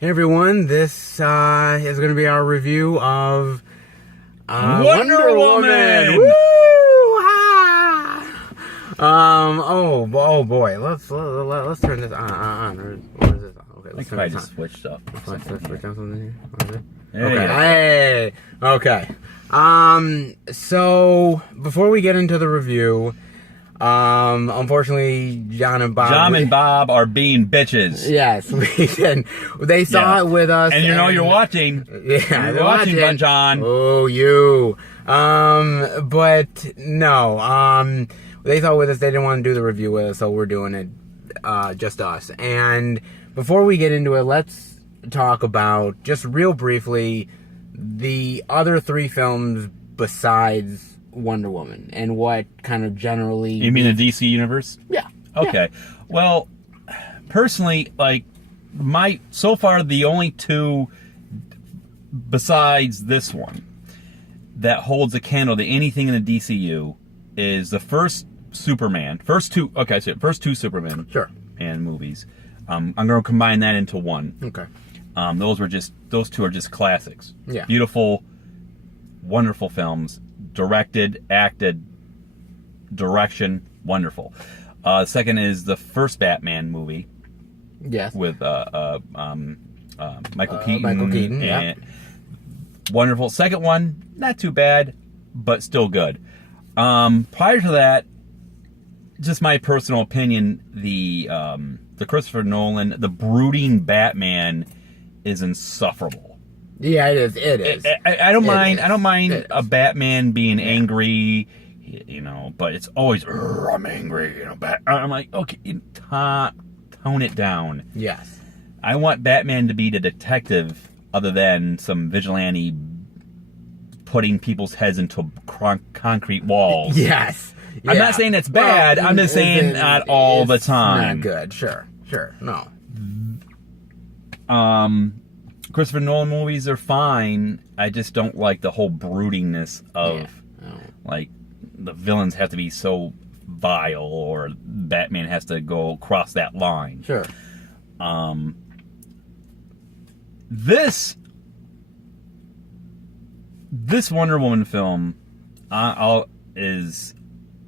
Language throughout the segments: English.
Hey everyone, this is going to be our review of Wonder Woman! Woo! Oh boy, let's turn this on. What is this? Okay, let's turn I this just on. switched up. Let's switch on something here. There you go. Okay. So before we get into the review, unfortunately, John and Bob are being bitches. Yes, we did. They saw it with us, and you're watching. Yeah, you're watching, John. Oh, you. But no. They saw it with us. They didn't want to do the review with us, so we're doing it, just us. And before we get into it, let's talk about just real briefly the other three films besides Wonder Woman and what kind of generally... You mean the DC universe? Yeah. Okay. Yeah. Well, personally, so far the only two besides this one that holds a candle to anything in the DCU is the first Superman. First two Superman and movies. I'm going to combine that into one. Okay. Those two are just classics. Yeah. Beautiful, wonderful films. Directed, acted, direction, wonderful. Second is the first Batman movie. Yes. With Michael Keaton. Michael Keaton, yeah. Wonderful. Second one, not too bad, but still good. Prior to that, just my personal opinion, the Christopher Nolan, the brooding Batman is insufferable. Yeah, it is. It is. I don't mind. I don't mind a Batman being angry, but it's always I'm angry. I'm like, okay, tone it down. Yes. I want Batman to be the detective, other than some vigilante putting people's heads into concrete walls. Yes. Yeah. I'm not saying it's bad. I'm just saying not all the time. Not good. Sure. No. Christopher Nolan movies are fine. I just don't like the whole broodingness of, the villains have to be so vile, or Batman has to go across that line. Sure. This Wonder Woman film is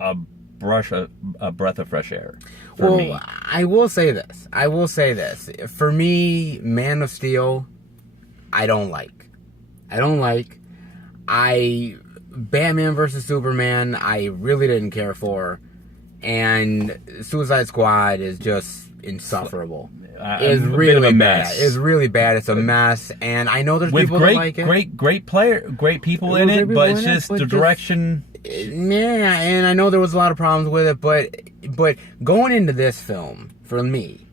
a breath of fresh air for me. I will say this. For me, Man of Steel, I don't like. Batman vs. Superman, I really didn't care for. And Suicide Squad is just insufferable. It's really bad. It's really bad. It's a mess. And I know there's people that like it. Great people in it, but it's just the direction. Yeah, and I know there was a lot of problems with it, but going into this film, for me,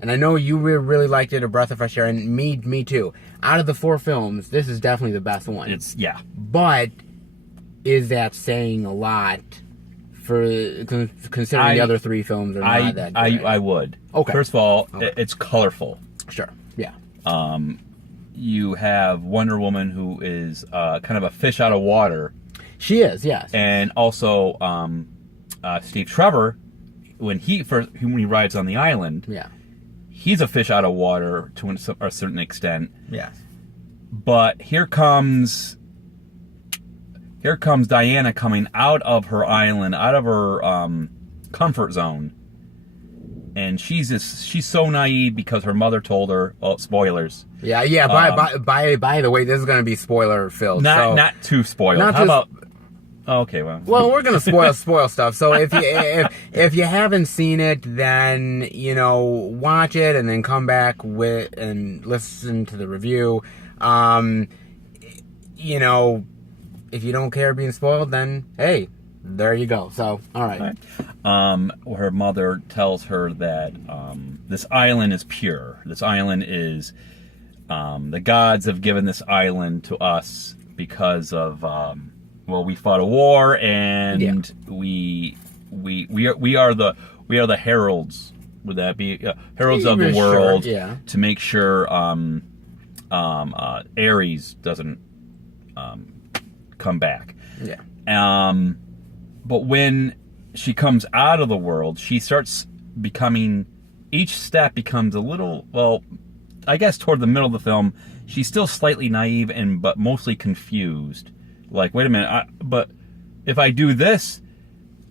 and I know you really liked it, A Breath of Fresh Air, and me too. Out of the four films, this is definitely the best one. But is that saying a lot for considering the other three films are not that great? I would. Okay. First of all, it's colorful. Sure. Yeah. You have Wonder Woman, who is kind of a fish out of water. She is, yes. And also Steve Trevor, when he rides on the island, he's a fish out of water to a certain extent. Yes. But here comes Diana coming out of her island, out of her comfort zone, and she's so naive because her mother told her. Oh, spoilers. Yeah. By the way, this is going to be spoiler filled. Not too spoiled. How about? Okay, well, we're gonna spoil stuff. So if you haven't seen it, then watch it and then come back and listen to the review. If you don't care being spoiled, then hey, there you go. So all right. Her mother tells her that this island is pure. This island is the gods have given this island to us because of. We fought a war, and we are the heralds. Would that be heralds of the world? Sure, yeah. To make sure Ares doesn't come back. Yeah. But when she comes out of the world, she starts becoming. Each step becomes a little I guess toward the middle of the film, she's still slightly naive but mostly confused. Like, wait a minute, but if I do this,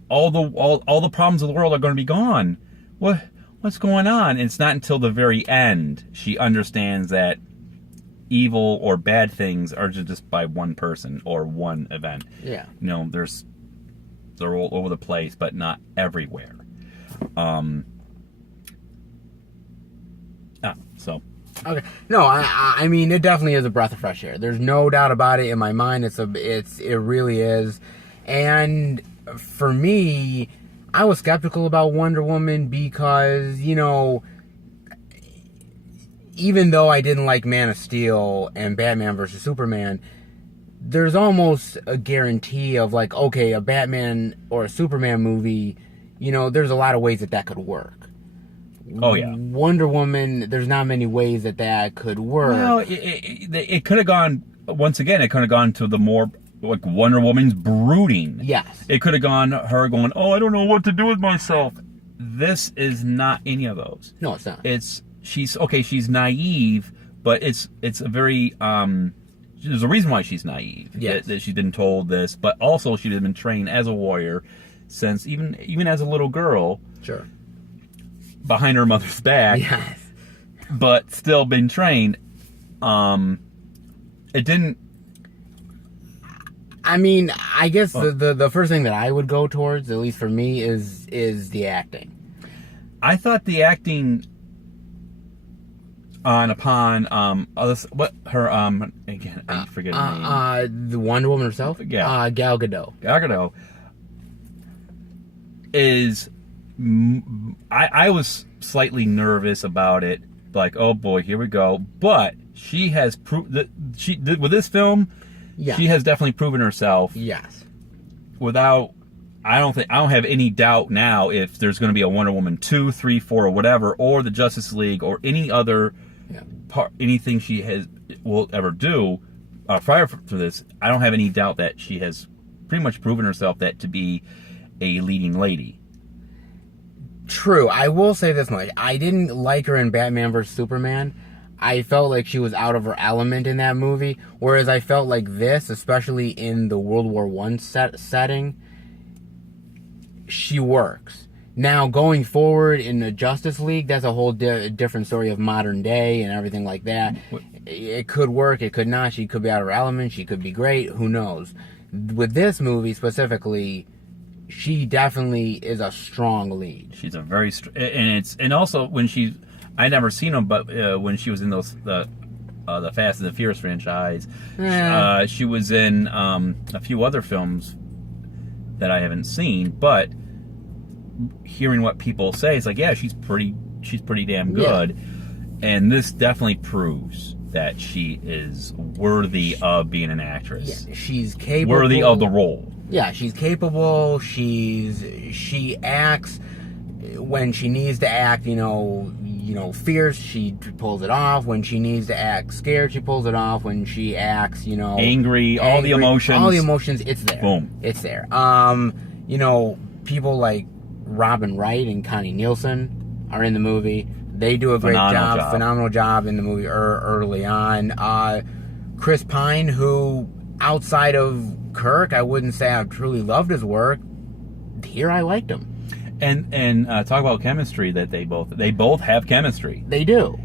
all the problems of the world are going to be gone. What's going on? And it's not until the very end she understands that evil or bad things are just by one person or one event. Yeah. You know, they're all over the place, but not everywhere. So. Okay. No, I mean, it definitely is a breath of fresh air. There's no doubt about it in my mind. It really is. And for me, I was skeptical about Wonder Woman because, you know, even though I didn't like Man of Steel and Batman vs. Superman, there's almost a guarantee of like, okay, a Batman or a Superman movie, you know, there's a lot of ways that could work. Oh, yeah. Wonder Woman, there's not many ways that could work. Well, it could have gone, once again, it could have gone to the more, like, Wonder Woman's brooding. Yes. It could have gone her going, oh, I don't know what to do with myself. This is not any of those. No, it's not. She's naive, but it's a very, there's a reason why she's naive. Yes. That she's been told this, but also she's been trained as a warrior since, even as a little girl. Sure. Behind her mother's back, Yes. but still been trained. It didn't. I mean, I guess the first thing that I would go towards, at least for me, is the acting. I thought the acting upon what her again I forget her name. The Wonder Woman herself. Yeah. Gal Gadot. Gal Gadot is. I was slightly nervous about it, like, oh boy, here we go. But she has proved that she did with this film. Yeah. She has definitely proven herself. Yes. Without, I don't have any doubt now if there's going to be a Wonder Woman 2, 3, 4, or whatever, or the Justice League, or any other anything she will ever do prior to this. I don't have any doubt that she has pretty much proven herself to be a leading lady. True. I will say this much. I didn't like her in Batman vs. Superman. I felt like she was out of her element in that movie. Whereas I felt like this, especially in the World War I setting, she works. Now, going forward in the Justice League, that's a whole different story of modern day and everything like that. It could work. It could not. She could be out of her element. She could be great. Who knows? With this movie specifically, she definitely is a strong lead. She's a very and also when I never seen them, but when she was in the Fast and the Furious franchise, she was in a few other films that I haven't seen. But hearing what people say, it's like, yeah, she's pretty damn good, and this definitely proves that she is worthy of being an actress. Yeah, she's capable. Worthy of the role. Yeah, she's capable. She acts when she needs to act. You know, fierce. She pulls it off. When she needs to act scared, she pulls it off. When she acts, angry, all the emotions. It's there. Boom. It's there. You know, people like Robin Wright and Connie Nielsen are in the movie. They do a great job. Phenomenal job in the movie early on. Chris Pine, who outside of Kirk, I wouldn't say I've truly loved his work. Here, I liked him. And talk about chemistry. That they both have chemistry. They do.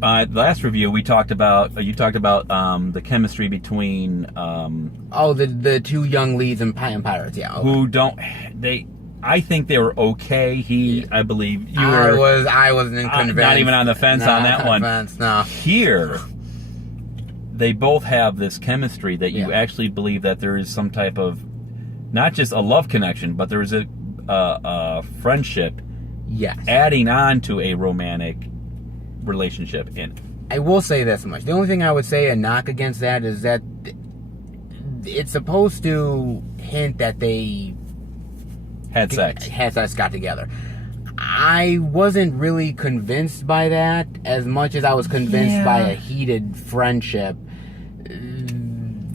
Last review we talked about. You talked about the chemistry between. The two young leads in Pirates. Yeah. Okay. Who don't they? I think they were okay. I believe you were. I wasn't convinced. Not even on the fence on that one. No. Here, they both have this chemistry that you actually believe that there is some type of, not just a love connection, but there is a friendship. Yes. Adding on to a romantic relationship. And I will say this much: the only thing I would say a knock against that is that it's supposed to hint that they had sex, got together. I wasn't really convinced by that as much as I was convinced by a heated friendship.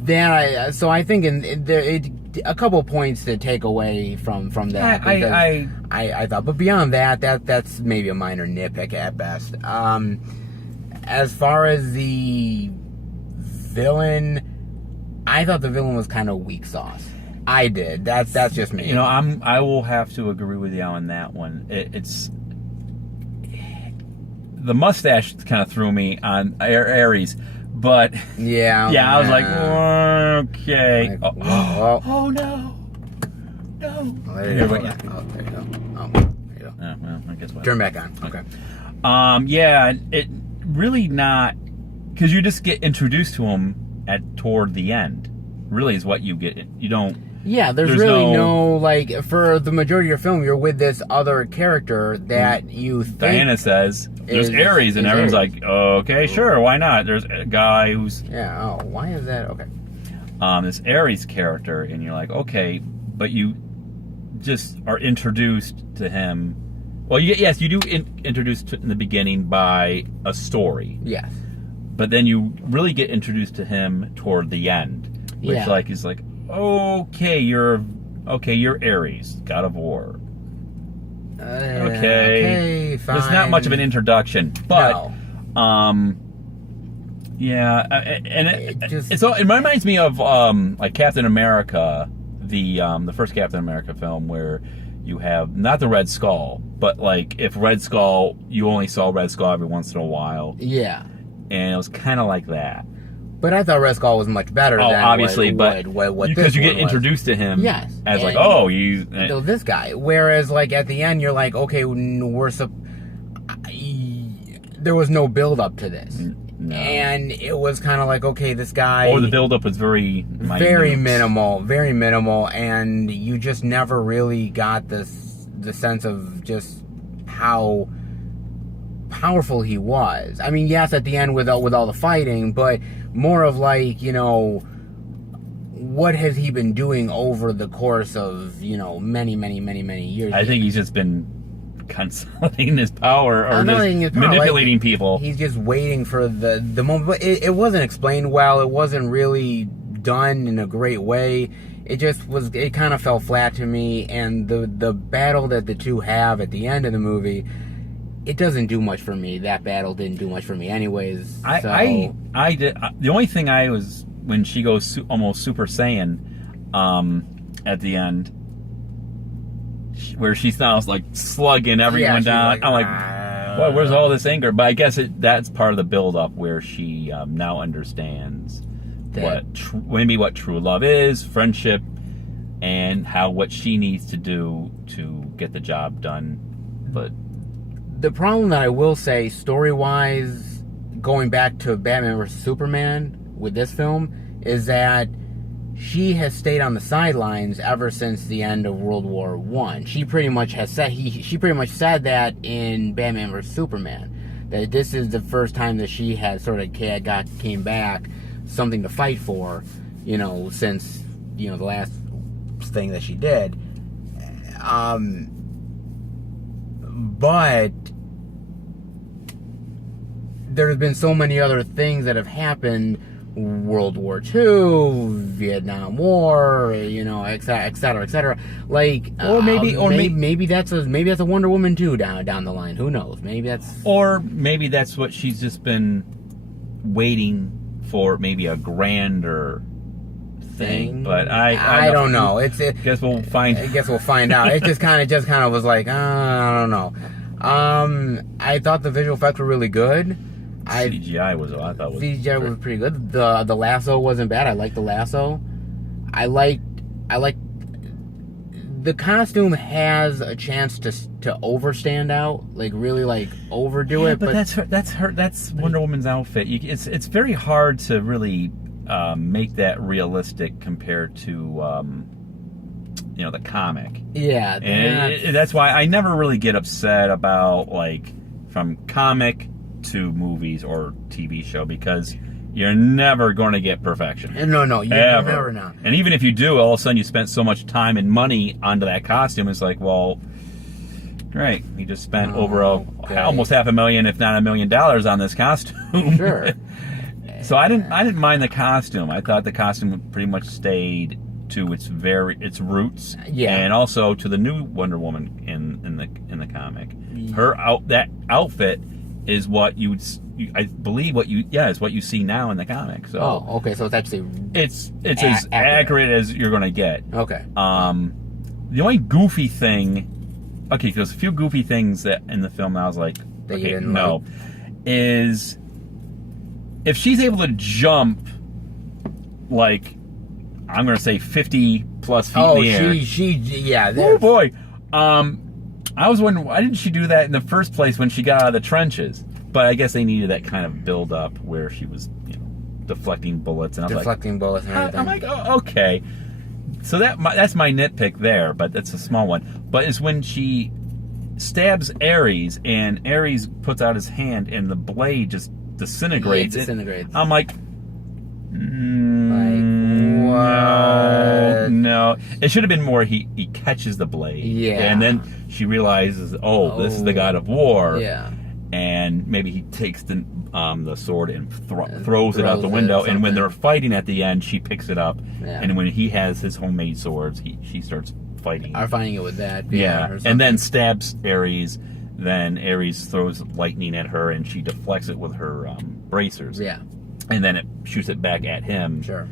So I think a couple points to take away from that. I thought, but beyond that, that's maybe a minor nitpick at best. as far as the villain, I thought the villain was kind of weak sauce. I did. That's just me. You know, I will have to agree with you on that one. It's the mustache kind of threw me on Ares, but yeah, I was like, okay. Like, Oh no. Oh, there you go. Yeah. Oh, there you go. Oh, there you go. Well, I guess what. Turn back on. Okay. Yeah, it really not, because you just get introduced to him toward the end. Really, is what you get. You don't. Yeah, there's really no, like, for the majority of your film, you're with this other character that you think... Diana says, there's Ares, and everyone's like, okay, sure, why not? There's a guy who's... Yeah, oh, why is that? Okay. This Ares character, and you're like, okay, but you just are introduced to him... Well, yes, you do introduced in the beginning by a story. Yes. But then you really get introduced to him toward the end. Which, is like... Okay, you're Ares, God of War. Okay, fine. There's not much of an introduction, but yeah, and it reminds me of like Captain America, the first Captain America film, where you have not the Red Skull, but like if Red Skull, you only saw Red Skull every once in a while. Yeah, and it was kind of like that. But I thought Red Skull was much better. Oh, than obviously, what because you get introduced to him, yes, as like, this guy. Whereas, like at the end, you're like, okay, there was no build up to this, and it was kind of like, okay, this guy. Or the build up was very minimal, and you just never really got the sense of just how powerful he was. I mean, yes, at the end with all the fighting, but more of like, you know, what has he been doing over the course of, you know, many years? I think he's just been consolidating his power, or just manipulating people. He's just waiting for the moment. But it wasn't explained well. It wasn't really done in a great way. It just was. It kind of fell flat to me. And the battle that the two have at the end of the movie, it doesn't do much for me. That battle didn't do much for me, anyways. I did. The only thing I was, when she goes almost Super Saiyan, at the end, where she sounds like slugging everyone down. I'm like, well, where's all this anger? But I guess that's part of the build up where she now understands what true love is, friendship, and what she needs to do to get the job done. But the problem that I will say, story-wise, going back to Batman vs. Superman with this film, is that she has stayed on the sidelines ever since the end of World War I. She pretty much has said she pretty much said that in Batman vs. Superman, that this is the first time that she has sort of came back, something to fight for, you know, since, you know, the last thing that she did. But there's been so many other things that have happened: World War II, Vietnam War, you know, et cetera. Like, maybe that's a Wonder Woman 2 down the line. Who knows? Maybe that's what she's just been waiting for, maybe a grander thing. But I don't know. Guess we'll find. I guess we'll find out. It just kind of was like, I don't know. I thought the visual effects were really good. CGI was pretty good. The lasso wasn't bad. I liked the lasso. I liked the costume has a chance to overstand out, like really like overdo it. But that's Wonder Woman's outfit. It's very hard to really make that realistic compared to you know, the comic. Yeah, and that's why I never really get upset about, like, from comic to movies or TV show, because you're never going to get perfection. No, you're never not. And even if you do, all of a sudden you spent so much time and money onto that costume, it's like, well, great, you just spent almost $500,000, if not $1 million, on this costume. Sure. So I didn't mind the costume. I thought the costume pretty much stayed to its roots, and also to the new Wonder Woman in the comic. That outfit is what I believe is what you see now in the comic. So Oh, okay. So it's actually it's as accurate as you're gonna get. okay. The only goofy thing, okay, there's a few goofy things that in the film I was like, That you okay, didn't no, is if she's able to jump like I'm gonna say 50 plus feet in the air. Yeah. Oh boy. I was wondering why didn't she do that in the first place when she got out of the trenches? But I guess they needed that kind of build up where she was, deflecting bullets and I was Deflecting bullets and everything. I'm like, oh, okay. So that's my nitpick there, but that's a small one. But it's when she stabs Ares and Ares puts out his hand and the blade just disintegrates. Yeah, it disintegrates. I'm like, what? No. It should have been more he catches the blade. Yeah. And then she realizes, this is the god of war. Yeah. And maybe he takes the sword and throws it out the Throws it window. or And when something. they're fighting at the end, she picks it up. Yeah. And when he has his homemade swords, she starts fighting. Are finding it with that. Yeah. Or And then stabs Ares. Then Ares throws lightning at her and she deflects it with her bracers. Yeah. And then it shoots it back at him. Sure.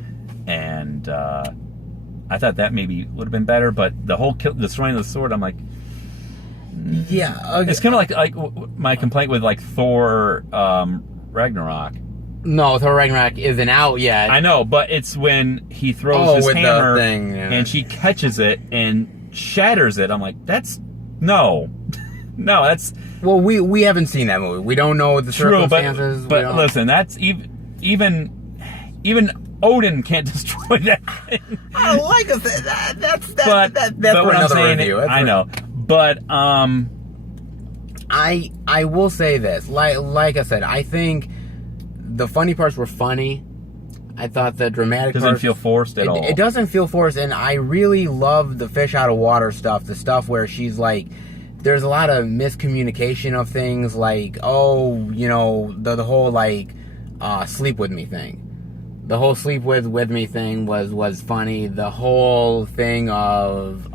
And I thought that maybe would have been better, but the whole destroying the sword, I'm like, Yeah. Okay. it's kind of like my complaint with like Thor Ragnarok. No, Thor Ragnarok isn't out yet. I know, but it's when he throws his with the hammer thing, yeah. and she catches it and shatters it. I'm like, no, that's Well, we haven't seen that movie. We don't know the true, circumstances. but listen, that's even Odin can't destroy that thing. Like I said, that's But for what I'm another saying, review. I know, but I will say this. Like I said, I think the funny parts were funny. I thought the dramatic doesn't parts, feel forced at all. It doesn't feel forced, and I really love the fish out of water stuff. The stuff where she's like, there's a lot of miscommunication of things, like the whole like sleep with me thing. The whole sleep with me thing was funny. The whole thing of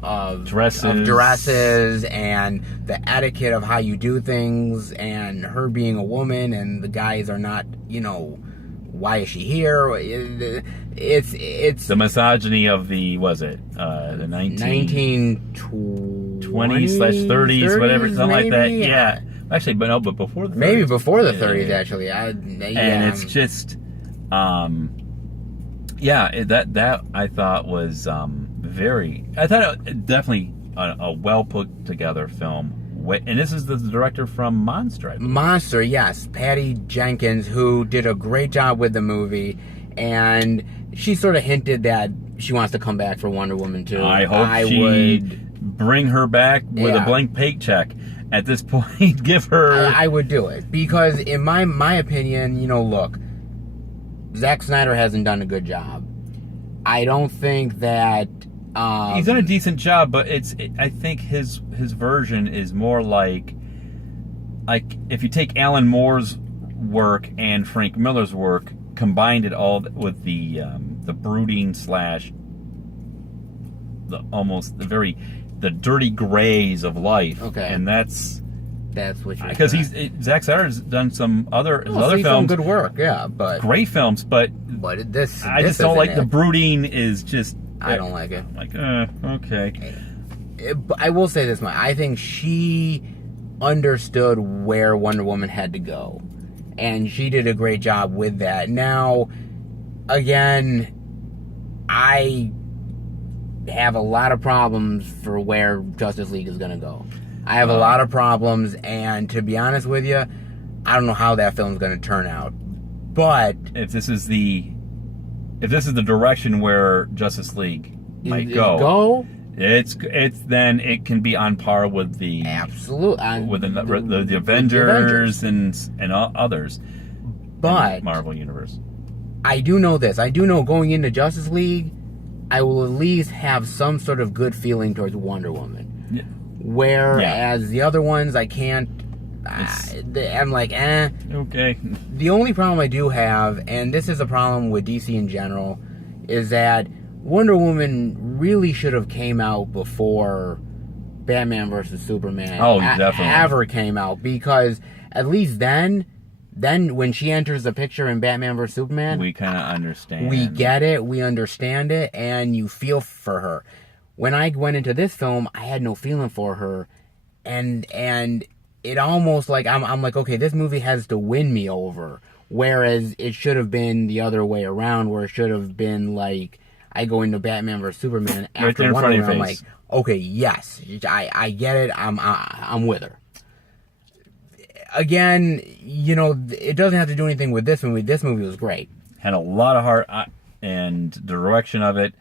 dresses and the etiquette of how you do things, and her being a woman and the guys are not, why is she here? It's the misogyny of the 1920s/30s, whatever, something like that. Yeah. Actually, but before the 30s. Maybe before the 30s, actually. And it's just, that I thought was definitely a well put together film. And this is the director from Monster, I believe. Monster, yes. Patty Jenkins, who did a great job with the movie, and she sort of hinted that she wants to come back for Wonder Woman 2. I hope she'd bring her back with a blank paycheck. At this point, give her... I would do it. Because in my opinion, look, Zack Snyder hasn't done a good job. I don't think that... he's done a decent job, but I think his version is more like if you take Alan Moore's work and Frank Miller's work, combined it all with the brooding / the dirty grays of life. Okay. And that's what you're because Zack Snyder's done some other films, some good work, yeah, but great films, but this I just don't like the brooding. Is just I don't like it. I'm like, okay. I will say this much. I think she understood where Wonder Woman had to go, and she did a great job with that. Now, again, I have a lot of problems for where Justice League is going to go. I have a lot of problems, and to be honest with you, I don't know how that film's going to turn out. But if this is the direction where Justice League might go, it's then it can be on par with the the Avengers and others, but in the Marvel universe. I do know this. I do know going into Justice League, I will at least have some sort of good feeling towards Wonder Woman. Yeah. Whereas the other ones, I can't. I'm like, Okay. The only problem I do have, and this is a problem with DC in general, is that Wonder Woman really should have came out before Batman vs. Superman definitely ever came out, because at least then when she enters the picture in Batman vs Superman, We kind of understand. we get it, we understand it, and you feel for her. When I went into this film, I had no feeling for her, and it almost like I'm like, okay, this movie has to win me over, whereas it should have been the other way around, where it should have been like I go into Batman vs Superman Right there after in one front of of them, your I'm like, face. okay, yes, I get it, I'm with her. Again, you know, it doesn't have to do anything with this movie. This movie was great. Had a lot of heart and the direction of it.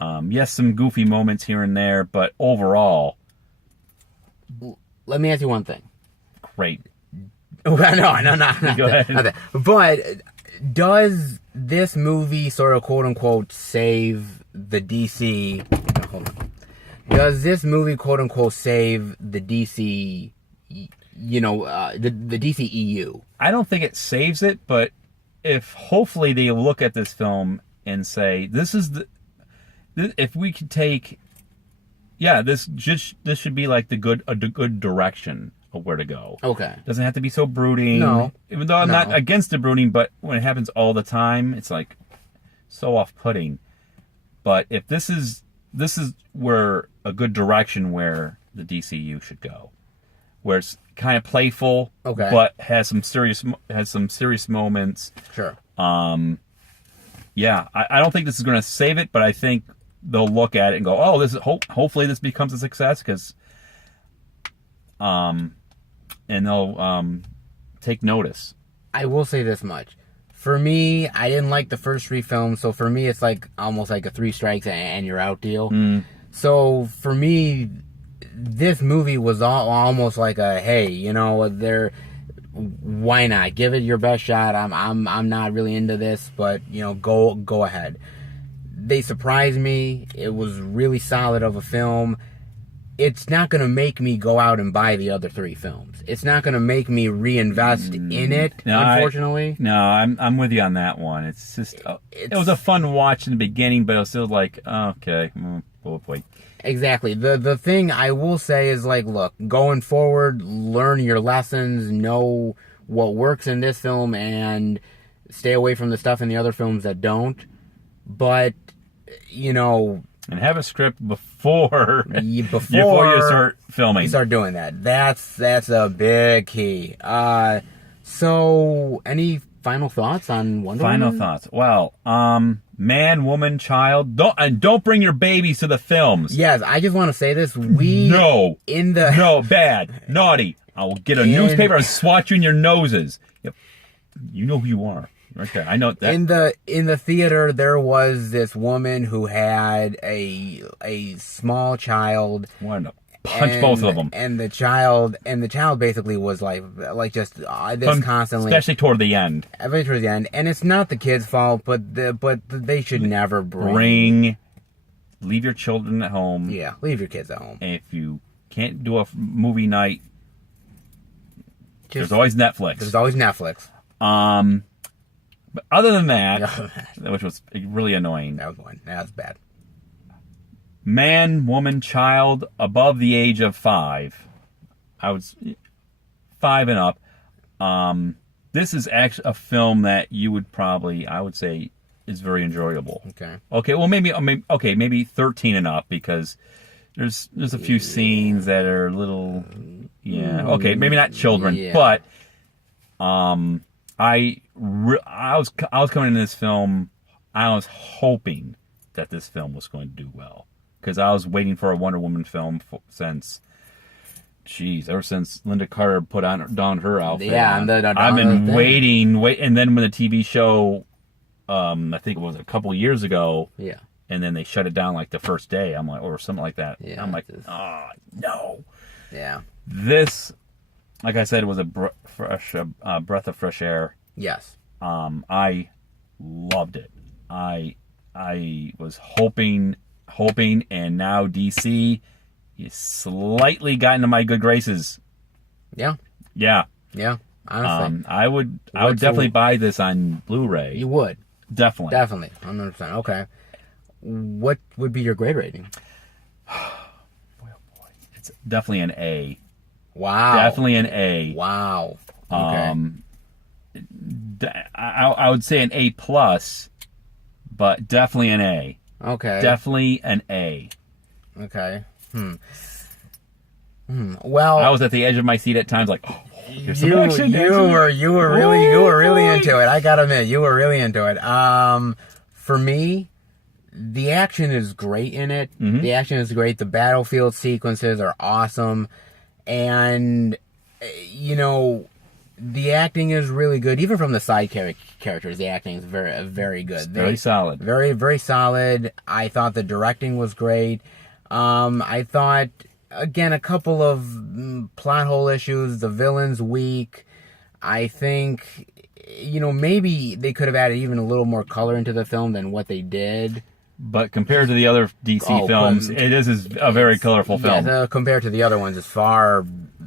Yes, some goofy moments here and there, but overall, Let me ask you one thing. great. No, not Go ahead. that. But does this movie sort of quote unquote save the DC? Hold on. Does this movie quote unquote save the DC? You know, the DC EU. I don't think it saves it, but if hopefully they look at this film and say, this is if we could take, this should be like a good direction of where to go. Okay. Doesn't have to be so brooding. No. Even though I'm not against the brooding, but when it happens all the time, it's like so off-putting. But if this is where a good direction where the DCU should go, where it's kind of playful, Okay. but has some serious moments. Sure. I don't think this is going to save it, but I think they'll look at it and go, "Oh, this is hopefully this becomes a success," because, and they'll take notice. I will say this much. For me, I didn't like the first 3 films, so for me, it's like almost like a 3 strikes and you're out deal. So for me, this movie was almost like a, hey, you know, why not give it your best shot? I'm not really into this, but you know, go ahead. They surprised me. It was really solid of a film. It's not going to make me go out and buy the other 3 films. It's not going to make me reinvest in it, unfortunately. I'm with you on that one. It's just it was a fun watch in the beginning, but it was still like, okay, boy. Exactly. The thing I will say is, like, look, going forward, learn your lessons, know what works in this film, and stay away from the stuff in the other films that don't. But, you know, and have a script before you before start filming. You start doing that. That's a big key. So any final thoughts on Wonder Woman? Final thoughts. Well, man, woman, child, don't bring your babies to the films. Yes, I just want to say this. Bad, naughty. I will get a newspaper and swat you in your noses. Yep. You know who you are. Right there. I know that. In the theater, there was this woman who had a small child. Wanted to punch both of them. And the child basically was like just this constantly, especially toward the end. Especially towards the end, and it's not the kids' fault, but they should never leave your children at home. Yeah, leave your kids at home. And if you can't do a movie night, there's always Netflix. There's always Netflix. But other than that, which was really annoying. That was one. That was bad. Man, woman, child above the age of 5. I was 5 and up. This is actually a film that you would I would say, is very enjoyable. Okay. Well, maybe 13 and up, because there's a few scenes that are a little, okay, maybe not children, but I was coming into this film, I was hoping that this film was going to do well, because I was waiting for a Wonder Woman film ever since Linda Carter put on her outfit. Yeah, I've been waiting, and then when the TV show, I think it was a couple years ago, and then they shut it down like the first day. I'm like, or something like that. Yeah, I'm like, no. Yeah. This, like I said, was a breath of fresh air. Yes. I loved it. I was hoping, and now DC, you slightly got into my good graces. Yeah. Yeah. Yeah. Honestly, I would definitely buy this on Blu-ray. You would. Definitely. 100%. Okay. What would be your grade rating? It's definitely an A. Wow. Definitely an A. Wow. I would say an A plus, but definitely an A. Okay. Definitely an A. Okay. Well, I was at the edge of my seat at times, like, oh, here's some you action. you were really into it. I gotta admit, you were really into it. For me, the action is great in it. Mm-hmm. The action is great. The battlefield sequences are awesome, and you know, the acting is really good. Even from the side characters, the acting is very, very good. Very solid. Very, very solid. I thought the directing was great. I thought, again, a couple of plot hole issues. The villain's weak. I think, you know, maybe they could have added even a little more color into the film than what they did. But compared to the other DC films, it is a very colorful film. Yeah, compared to the other ones, it's far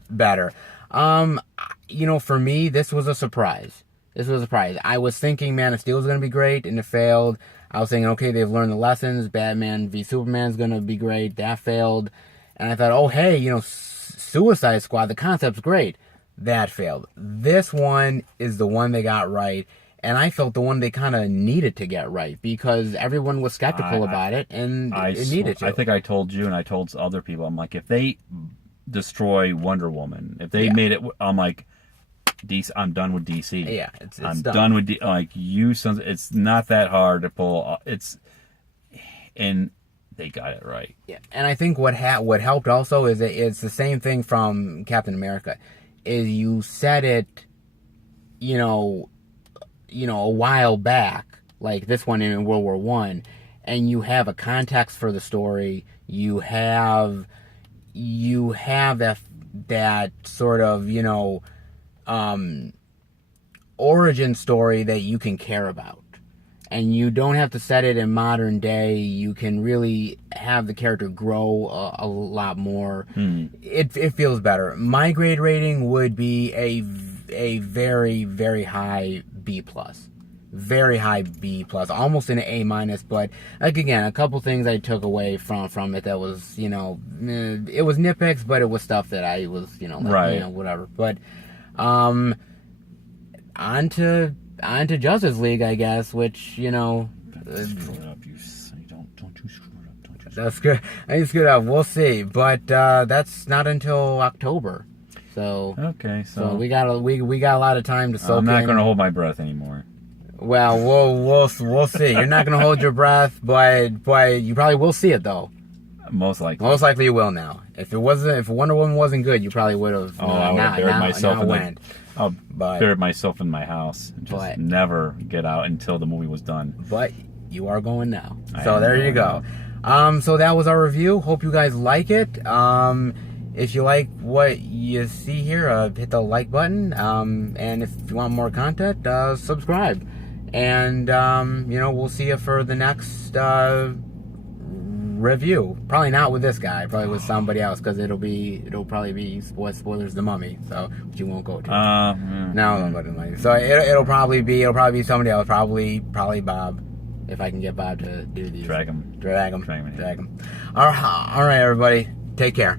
better. You know, for me, this was a surprise. I was thinking Man of Steel was going to be great, and it failed. I was thinking, okay, they've learned the lessons. Batman v Superman is going to be great. That failed. And I thought, oh, hey, you know, Suicide Squad, the concept's great. That failed. This one is the one they got right. And I felt the one they kind of needed to get right because everyone was skeptical about it, and it needed to. I think I told you and I told other people, I'm like, if they destroy Wonder Woman, if they made it, I'm like, DC, I'm done with DC. Yeah, it's I'm done. done with like you. It's not that hard to pull. And they got it right. Yeah, and I think what helped also is that it's the same thing from Captain America, is you said it, you know, a while back, like this one in World War I, and you have a context for the story. You have that sort of, you know, origin story that you can care about. And you don't have to set it in modern day. You can really have the character grow a lot more. It feels better. My grade rating would be a very, very high B+. Very high B+, almost an A-. But like, again, a couple things I took away from it that was, you know, it was nitpicks, but it was stuff that I was, you know, like, right, you know, whatever. But on to Justice League, I guess, which, you know, Screw it up, you don't you screw it up, don't you? That's good. I screwed up. We'll see, but that's not until October. So okay, so we got a lot of time to soak in. I'm not going to hold my breath anymore. Well, we'll see. You're not going to hold your breath, but you probably will see it though. Most likely. Most likely you will now. If Wonder Woman wasn't good, you probably would have. Oh, I would have buried myself I'll bury myself in my house and just never get out until the movie was done. But you are going now. So there you go. So that was our review. Hope you guys like it. If you like what you see here, hit the like button. And if you want more content, subscribe. And, you know, we'll see you for the next review. Probably not with this guy. Probably with somebody else, because it'll probably be spoilers the Mummy. So, which you won't go to. No, so it'll probably be somebody else. Probably Bob. If I can get Bob to do these. Drag him. All right, everybody. Take care.